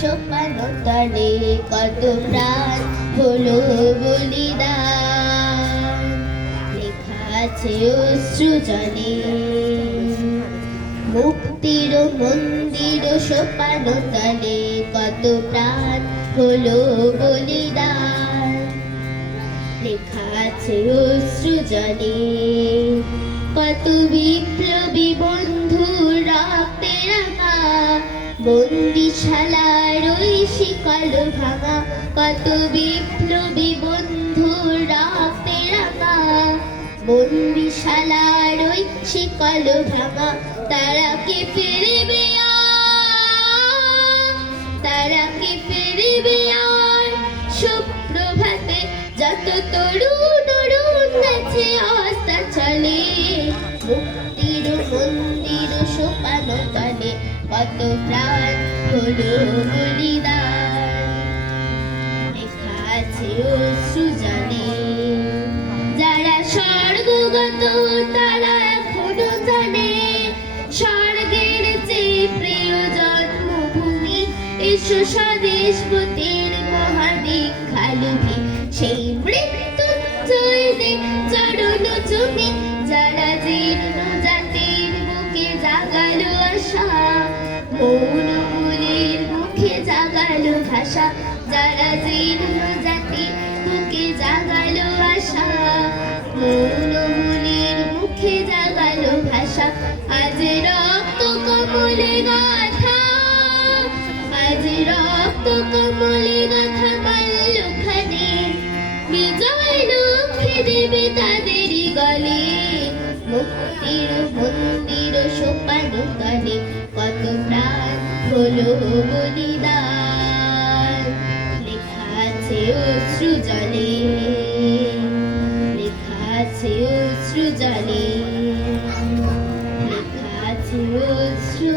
সোপানো তলে কত প্রাণ হলো বলিদান, লেখা আছে অশ্রু জলে। মুক্তির মন্দির সোপানো তলে কত প্রাণ হলো বলিদান, লেখা আছে অশ্রু জলে। কত বিপ্লবী বন্ধু রক্তে রাঙা, বন্দিশালার ওই শিকল ভাঙা। কত বিপ্লবী বন্ধু রক্তে রাঙা, বন্দিশালার ওই শিকল ভাঙা। তারা কি ফিরবে আর, তারা কি ফিরবে আর? সুপ্রভাতে যত তরুণ অরুণ নাচে অস্তাচলে, মুক্তির মন্দির সোপানো তলে কত প্রাণ হলো বলিদান, লেখা আছে অশ্রু জলে। যারা স্বর্গগত তারা এখনো জানে, স্বর্গের চেয়ে প্রিয় জন্মভূমি। এসো স্বদেশপতির মহাদীক্ষা লোভী, সেই মৃত্যুঞ্জয়দের চরণ চুমি। যারা জীর্ণ জাতির বুকে জাগালো আশা, মৌনমূলের মুখে জাগালো ভাষা। যারা জীর্ণ জাতির বুকে জাগালো আশা, মৌনমূলের মুখে জাগালো ভাষা। আজ রক্ত কমলে গাথা, আজ রক্ত কমলে গাথা মাল্যখানে, বিজয় লক্ষ্যে দেবে তাদেরই গলে। মুক্তির মন্দির সোপানো তলে কত প্রাণ হলো বলিদান, লেখা আছে অশ্রু জলে, লেখা আছে অশ্রু জলে, লেখা আছে অশ্রু